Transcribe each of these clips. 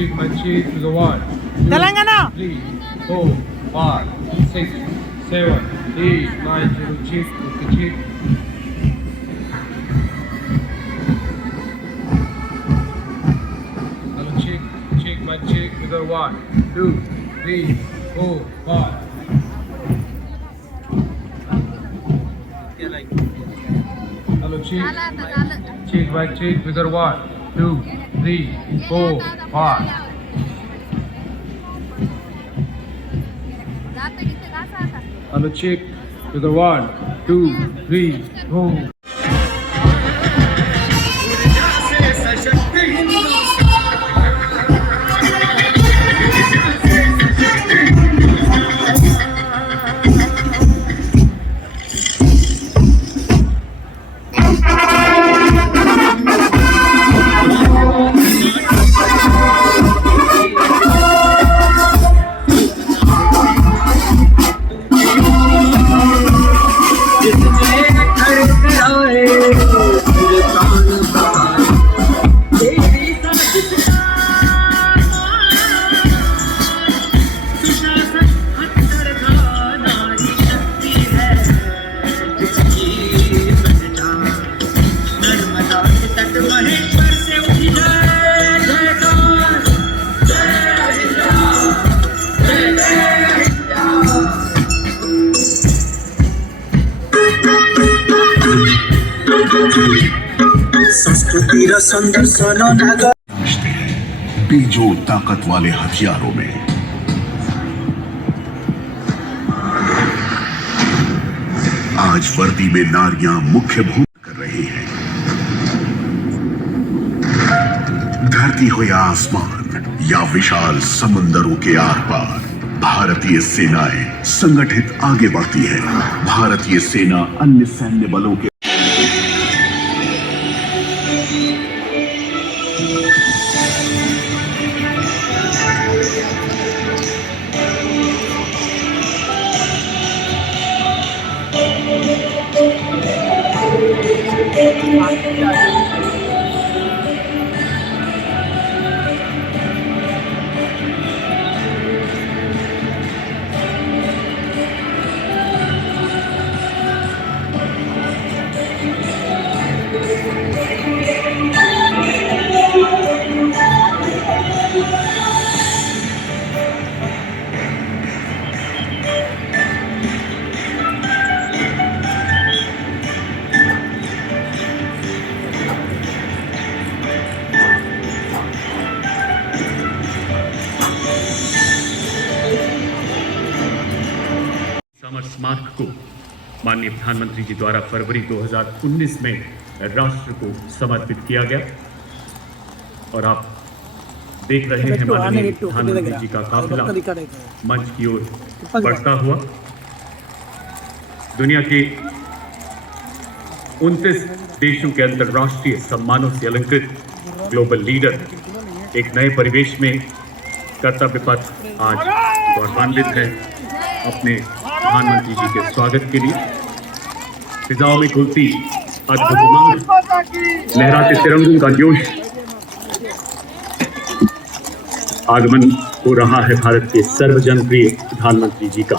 cheek by cheek to the 1, 2, Telangana. 3, 4, 5, 6, 7, 8, 9, 0 cheek to the cheek. Hello, cheek by cheek to the 1, 2, 3, 4, 5. Hello, cheek by cheek figure 1, 2, 3, 4, 5. Hello, cheek figure 1, 2, 3, 4. संस्कृति सुंदर सोनो नगर बेजोड़ ताकत वाले हथियारों में आज वर्दी में नारियां मुख्य भूमिका कर रही हैं। धरती हो या आसमान या विशाल समंदरों के आर पार, भारतीय सेनाएं संगठित आगे बढ़ती है। भारतीय सेना अन्य सैन्य बलों के समर स्मारक को माननीय प्रधानमंत्री जी द्वारा फरवरी 2019 में राष्ट्र को समर्पित किया गया और आप देख रहे हैं माननीय प्रधानमंत्री जी का काफिला मंच की ओर बढ़ता हुआ। दुनिया के 29 देशों के अंतर्राष्ट्रीय सम्मानों से अलंकृत ग्लोबल लीडर एक नए परिवेश में कर्तव्य पथ आज गौरवान्वित है अपने प्रधानमंत्री जी के स्वागत के लिए। फिजाओं में खुलती अद्भुत उमंग, लहराते तिरंगों का जोश, आगमन हो रहा है भारत के सर्वजनप्रिय प्रधानमंत्री जी का।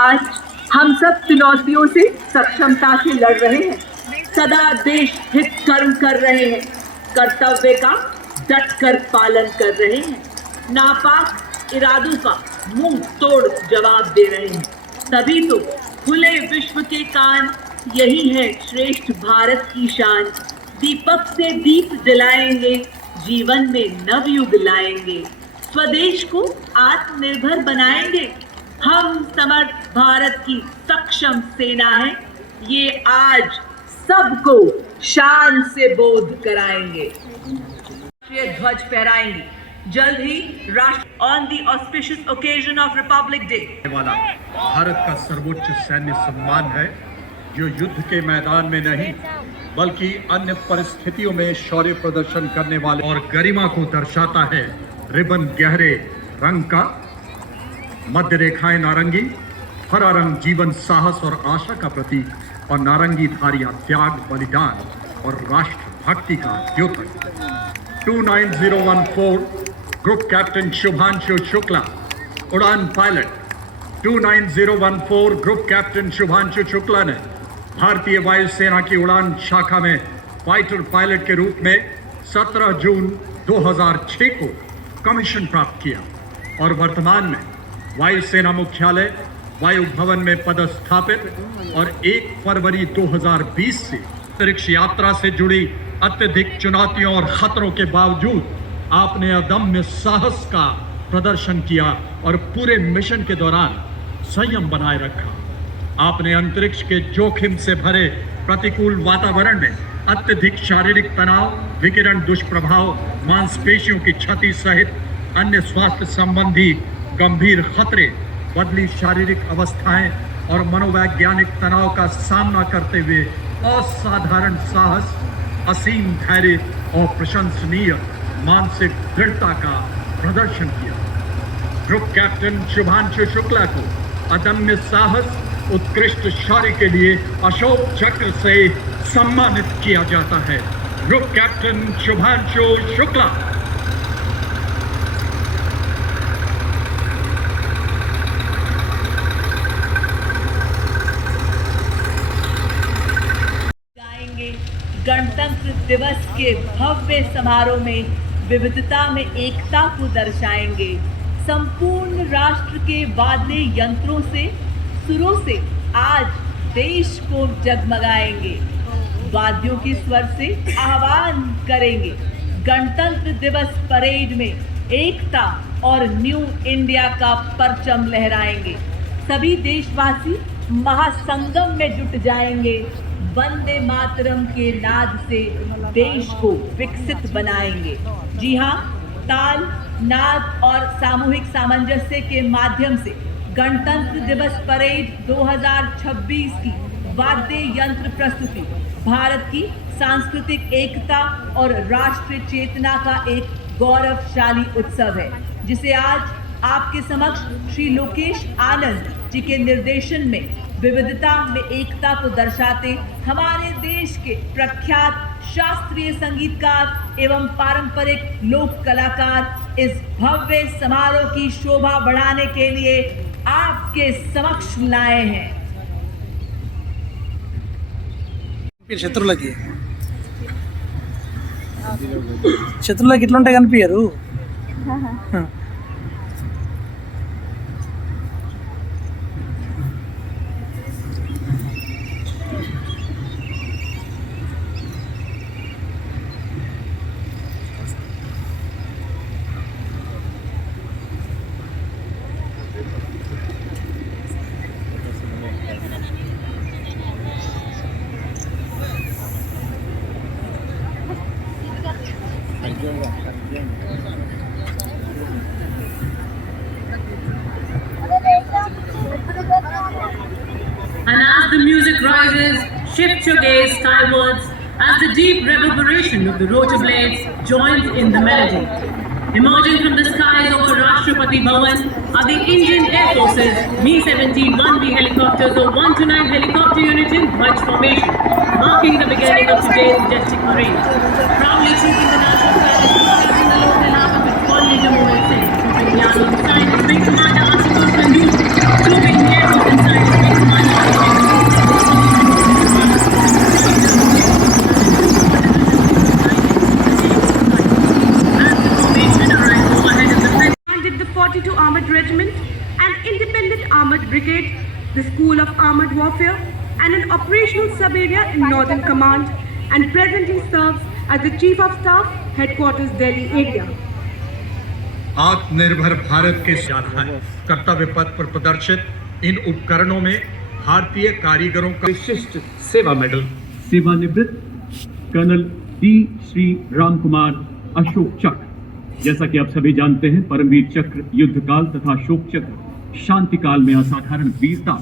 आज हम सब चुनौतियों से सक्षमता से लड़ रहे हैं, सदा देश हित कर्म कर रहे हैं, कर्तव्य का डटकर पालन कर रहे हैं, नापाक इरादों का मुंह तोड़ जवाब दे रहे हैं। तभी तो खुले विश्व के कान, यही है श्रेष्ठ भारत की शान। दीपक से दीप जलाएंगे, जीवन में नवयुग लाएंगे, स्वदेश को आत्मनिर्भर बनाएंगे। हम समर्थ भारत की सक्षम सेना है, ये आज सबको शान से बोध कराएंगे। राष्ट्रीय ध्वज फहराएंगे जल्द ही राष्ट्र on the auspicious occasion of Republic day. वाला भारत का सर्वोच्च सैन्य सम्मान है, जो युद्ध के मैदान में नहीं बल्कि अन्य परिस्थितियों में शौर्य प्रदर्शन करने वाले और गरिमा को दर्शाता है। रिबन गहरे रंग का, मध्य रेखाएं नारंगी, हरा रंग जीवन, साहस और आशा का प्रतीक और नारंगी धारियां त्याग, बलिदान और राष्ट्र भक्ति का द्योतक। 29014 ग्रुप कैप्टन शुभांशु शुक्ला, उड़ान pilot. 29014 group captain Shubhanshu Shukla ने भारतीय वायुसेना की उड़ान शाखा में फाइटर पायलट के रूप में 17 जून 2006 को कमीशन प्राप्त किया और वर्तमान में वायुसेना मुख्यालय वायु भवन में पदस्थापित और 1 फरवरी 2020 से अंतरिक्ष यात्रा से जुड़ी अत्यधिक चुनौतियों और खतरों के बावजूद आपने अदम्य साहस का प्रदर्शन किया और पूरे मिशन के दौरान संयम बनाए रखा। आपने अंतरिक्ष के जोखिम से भरे प्रतिकूल वातावरण में अत्यधिक शारीरिक तनाव, विकिरण दुष्प्रभाव, मांसपेशियों की क्षति सहित अन्य स्वास्थ्य संबंधी गंभीर खतरे, बदली शारीरिक अवस्थाएं और मनोवैज्ञानिक तनाव का सामना करते हुए असाधारण साहस, असीम धैर्य और प्रशंसनीय मानसिक दृढ़ता का प्रदर्शन किया। ग्रुप कैप्टन शुभांशु शुक्ला को अदम्य साहस, उत्कृष्ट शौर्य के लिए अशोक चक्र से सम्मानित किया जाता है। Group captain Shubhanshu Shukla. गणतंत्र दिवस के भव्य समारोह में विविधता में एकता को दर्शाएंगे। संपूर्ण राष्ट्र के वाद्य यंत्रों से, सुरों से आज देश को जगमगाएंगे। वाद्यों के स्वर से आह्वान करेंगे। गणतंत्र दिवस परेड में एकता और न्यू इंडिया का परचम लहराएंगे। सभी देशवासी महासंगम में जुट जाएंगे। वंदे मातरम के नाद से देश को विकसित बनाएंगे। जी हाँ, ताल, नाद और सामूहिक सामंजस्य के माध्यम से गणतंत्र दिवस परेड 2026 की वाद्य यंत्र प्रस्तुति भारत की सांस्कृतिक एकता और राष्ट्रीय चेतना का एक गौरवशाली उत्सव है, जिसे आज आपके समक्ष श्री लोकेश आनंद जी के निर्देशन में विविधता में एकता को दर्शाते हमारे देश के प्रख्यात शास्त्रीय संगीतकार एवं पारंपरिक लोक कलाकार इस भव्य समारोह की शोभा बढ़ाने के लिए आपके समक्ष लाए हैं। శత్రులకి ఇట్లుంటే కనిపించరు. And as the music rises, shift your gaze skywards as the deep reverberation of the rotor blades joins in the melody. Emerging from the skies over Rashtrapati Bhavan are the Indian Air Force's Mi-17 1B helicopters or 129 helicopter unit in Dvaj formation, marking the beginning of today's majestic parade. Proudly trooping the national flag and protecting the local army with fondly devoted sense. Trooping the army inside is Wing Commander Ashutosh Ranju. Trooping the Air Force inside is Wing Commander Ashutosh. The 42 Armored Regiment, an independent armored brigade, the School of Armored Warfare, and an operational sub-area in Northern Command, and presently serves as the Chief of Staff, Headquarters Delhi area. आत्मनिर्भर भारत के साथ कर्तव्य पथ पर प्रदर्शित इन उपकरणों में भारतीय कारीगरों का विशिष्ट सेवा मेडल सेवानिवृत्त कर्नल डी श्री राम कुमार अशोक चक्र। जैसा कि आप सभी जानते हैं, परमवीर चक्र युद्ध काल तथा अशोक चक्र शांति काल में असाधारण वीरता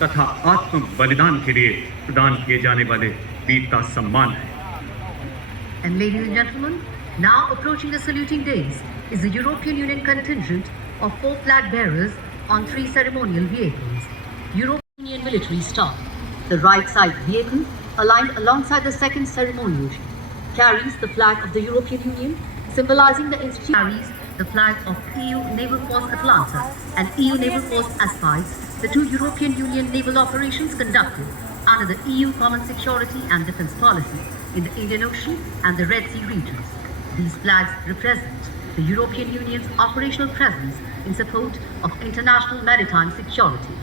तथा आत्म बलिदान के लिए प्रदान किए जाने वाले वीरता सम्मान है। And ladies and gentlemen, now approaching the saluting days is the European Union contingent of 4 flag bearers on 3 ceremonial vehicles. European Union military staff. The right side vehicle, aligned alongside the second ceremonial, carries the flag of the European Union symbolizing the institute carries the flag of EU Naval Force Atlanta and EU Naval Force Aspides, the two European Union naval operations conducted under the EU Common Security and Defence Policy in the Indian Ocean and the Red Sea regions. These flags represent the European Union's operational presence in support of international maritime security.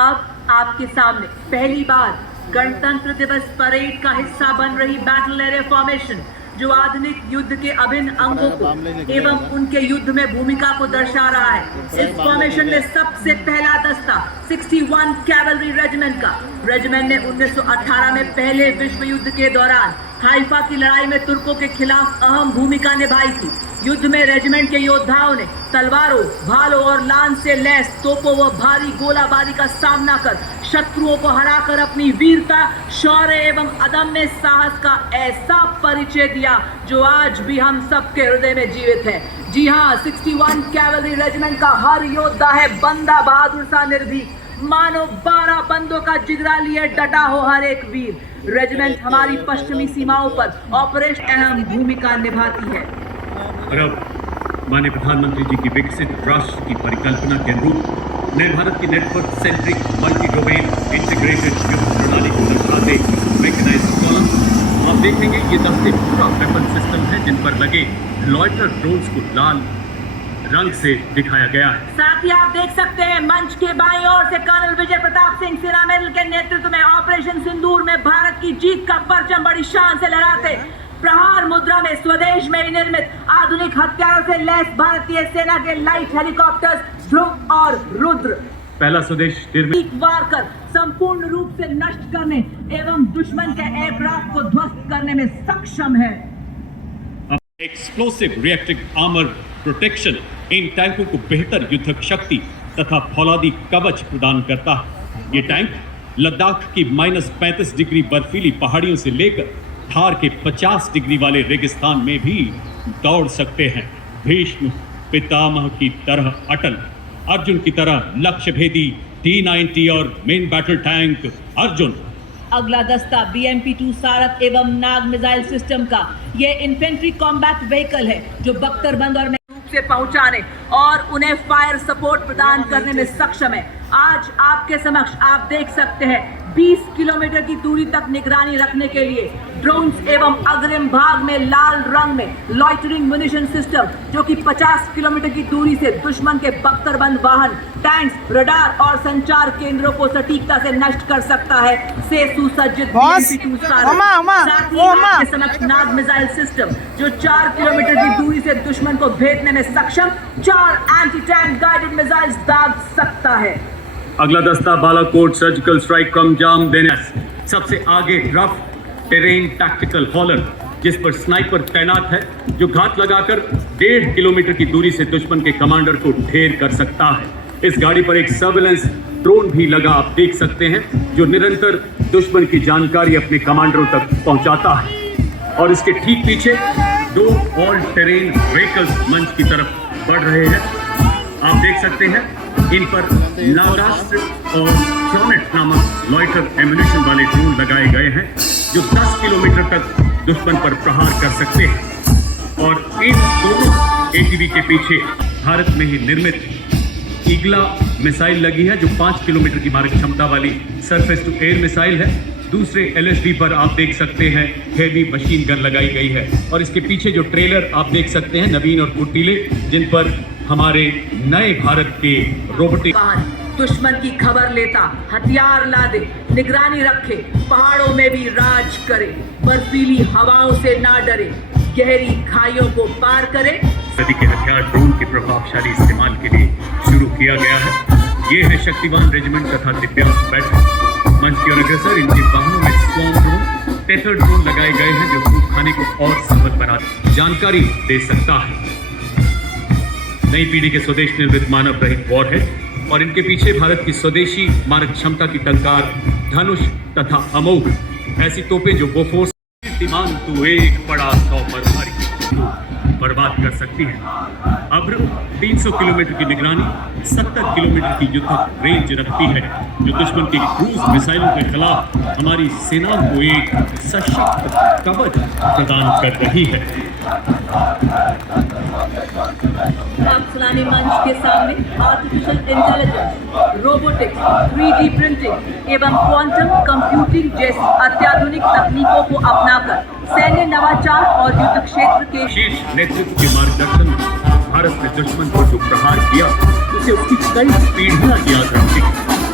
अब आपके सामने पहली बार गणतंत्र दिवस parade का हिस्सा बन रही बैटल एरिया फॉर्मेशन, जो आधुनिक युद्ध के अभिन्न अंगों को एवं उनके युद्ध में भूमिका को दर्शा रहा है। इस फॉर्मेशन में सबसे पहला दस्ता 61 कैवलरी रेजिमेंट का। रेजिमेंट ने 1918 में पहले विश्व युद्ध के दौरान हाइफा की लड़ाई में तुर्कों के खिलाफ अहम भूमिका निभाई थी। युद्ध में रेजिमेंट के योद्धाओं ने तलवारों, भालों और लांस से लैस तोपों व भारी गोलाबारी का सामना कर शत्रुओं को हराकर अपनी वीरता, शौर्य एवं अदम्य साहस का ऐसा परिचय दिया जो आज भी हम सबके हृदय में जीवित है। जी हाँ, 61 कैवलरी रेजिमेंट का हर योद्धा है बंदा बहादुर सा निर्भीक, मानो 12 बंदों का जिगरा लिए डटा हो हर एक वीर। रेजिमेंट हमारी पश्चिमी सीमाओं पर ऑपरेशन अहम भूमिका निभाती है। और अब माननीय प्रधानमंत्री जी की विकसित राष्ट्र की परिकल्पना के अनुरूप नए भारत की network centric multi domain integrated युद्ध प्रणाली को दर्शाते मैकेनाइज्ड कॉलम आप देखेंगे। ये दस्ते पूरा वेपन सिस्टम है जिन पर लगे लॉयटर ड्रोन्स को लाल रंग से दिखाया गया है। साथ ही आप देख सकते हैं मंच के बाईं ओर से कर्नल विजय प्रताप सिंह सेना मेडल के नेतृत्व में ऑपरेशन सिंदूर में भारत की जीत का परचम बड़ी शान से लहराते प्रहार मुद्रा में स्वदेश में निर्मित आधुनिक हथियारों से लैस भारतीय सेना के लाइट हेलीकॉप्टर्स ध्रुव और रुद्र पहला स्वदेश निर्मित वार कर संपूर्ण रूप से नष्ट करने एवं दुश्मन के एयरक्राफ्ट को ध्वस्त करने में सक्षम है। Explosive reactive armour protection in टैंकों को बेहतर युद्धक शक्ति तथा फौलादी कवच प्रदान करता है। ये टैंक लद्दाख की -35 डिग्री बर्फीली पहाड़ियों से लेकर थार के 50 डिग्री वाले रेगिस्तान में भी दौड़ सकते हैं। भीष्म पितामह की तरह अटल, अर्जुन की तरह लक्ष्य भेदी T-90 और मेन बैटल टैंक अर्जुन। अगला दस्ता BMP-2 सारथ एवं नाग मिसाइल सिस्टम का ये इन्फेंट्री कॉम्बैट व्हीकल है जो बख्तरबंद और रूप से पहुंचाने और उन्हें फायर सपोर्ट प्रदान करने में सक्षम है। आज आपके समक्ष आप देख सकते हैं 20 किलोमीटर की दूरी तक निगरानी रखने के लिए ड्रोन्स एवं अग्रिम भाग में लाल रंग में लॉइटरिंग म्यूनिशन सिस्टम जो कि 50 किलोमीटर की दूरी से दुश्मन के बख्तरबंद वाहन, टैंक्स, रडार और संचार केंद्रों को सटीकता से नष्ट कर सकता है से सुसज्जित BMP-2 साथ ही आपके समक्ष नाग मिसाइल सिस्टम जो 4 किलोमीटर की दूरी से दुश्मन को भेदने में सक्षम 4 एंटी टैंक गाइडेड मिसाइल्स दाग सकता है। अगला दस्ता बालाकोट सर्जिकल स्ट्राइक को अंजाम देने सबसे आगे रफ टेरेन टैक्टिकल हॉलर जिस पर स्नाइपर तैनात है जो घात लगाकर 1.5 किलोमीटर की दूरी से दुश्मन के कमांडर को ढेर कर सकता है। इस गाड़ी पर एक सर्विलेंस ड्रोन भी लगा आप देख सकते हैं जो निरंतर दुश्मन की जानकारी अपने कमांडरों तक पहुंचाता है। और इसके ठीक पीछे 2 ऑल टेरेन व्हीकल्स मंच की तरफ बढ़ रहे हैं। आप देख सकते हैं इन पर नागास्त्र और सॉनेट नामक लॉइटर एम्यूनिशन वाले ड्रोन लगाए गए हैं जो 10 किलोमीटर तक दुश्मन पर प्रहार कर सकते हैं। और इन दोनों ATV के पीछे भारत में ही निर्मित ईगला मिसाइल लगी है जो 5 किलोमीटर की मारक क्षमता वाली सरफेस टू एयर मिसाइल है। दूसरे LSD पर आप देख सकते हैं हेवी मशीन गन लगाई गई है। और इसके पीछे जो ट्रेलर आप देख सकते हैं नवीन और कुटीले जिन पर हमारे नए भारत के रोबोटिक दुश्मन की खबर लेता हथियार ला दे, निगरानी रखे, पहाड़ों में भी राज करे, बर्फीली हवाओं से ना डरे, गहरी खाइयों को पार करे। सदी के हथियार ड्रोन के प्रभावशाली इस्तेमाल के लिए शुरू किया गया है। ये है शक्तिवान रेजिमेंट तथा दिव्यांग बैटल मंच की ओर अग्रसर। इनके वाहनों में स्टॉर्म ड्रोन, टेथर ड्रोन लगाए गए हैं जो धूप खाने को और संबल बना जानकारी दे सकता है। नई पीढ़ी के स्वदेश निर्मित मानव रहित वॉर है और इनके पीछे भारत की स्वदेशी मारक क्षमता की टंकार धनुष तथा अमोघ ऐसी तोपें जो बोफोर्स कीर्तिमान तू एक बड़ा 100 पर भारी बर्बाद बात कर सकती है। अब्र 300 किलोमीटर की निगरानी, 70 किलोमीटर की युद्धक रेंज रखती है, जो दुश्मन की क्रूज मिसाइलों के खिलाफ हमारी सेनाओं को एक सशक्त कवच प्रदान कर रही है। पाकिस्तानी मंच के सामने artificial intelligence, robotics, 3D printing एवं क्वांटम कंप्यूटिंग जैसी अत्याधुनिक तकनीकों को अपनाकर सैन्य नवाचार और युद्ध क्षेत्र के शीर्ष नेतृत्व के मार्गदर्शन में भारत ने दुश्मन को जो प्रहार किया, उसे उसकी कई पीढ़ियां याद रखती।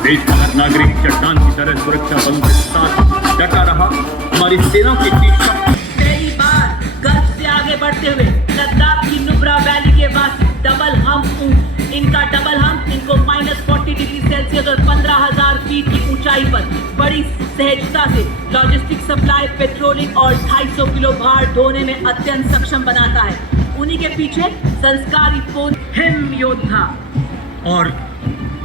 देश का हर नागरिक चट्टान की तरह सुरक्षा बलों के साथ डटा रहा। हमारी सेना की पहली बार गर्व से आगे बढ़ते हुए लद्दाख की नुब्रा वैली के वासी डबल हम्प ऊंट, इनका डबल हम्प इनको -40 डिग्री सेल्सियस और 15,000 फीट की ऊंचाई पर बड़ी सहजता से लॉजिस्टिक सप्लाई, पेट्रोलिंग और 250 किलो भार ढोने में अत्यंत सक्षम बनाता है। उन्हीं के पीछे संस्कारी पूर्ण हिम योद्धा और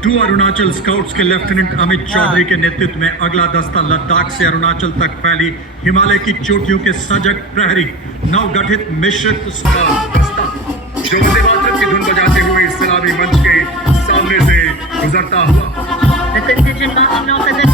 2 अरुणाचल स्काउट्स के लेफ्टिनेंट अमित चौधरी के नेतृत्व में अगला दस्ता लद्दाख से अरुणाचल तक फैली हिमालय की चोटियों के सजग प्रहरी नवगठित मिश्रित स्काउट दस्ता, जो वंदे मातरम की धुन बजाते हुए इस सलामी मंच के सामने से गुजरता हुआ। The contingent marching off at the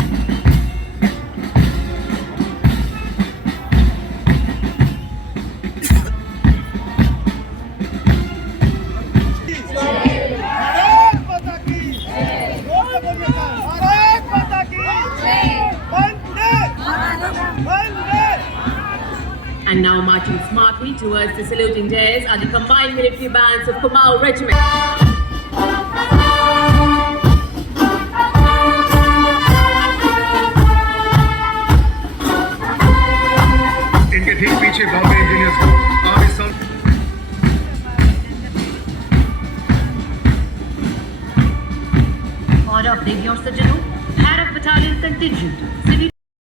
And now marching smartly towards the saluting dais are the combined military bands of Kumail Regiment. इनके ठीक पीछे बॉम्बे इंजीनियर्स को आर्मी सब order of Brigadier Sajjanu, head of battalion contingent,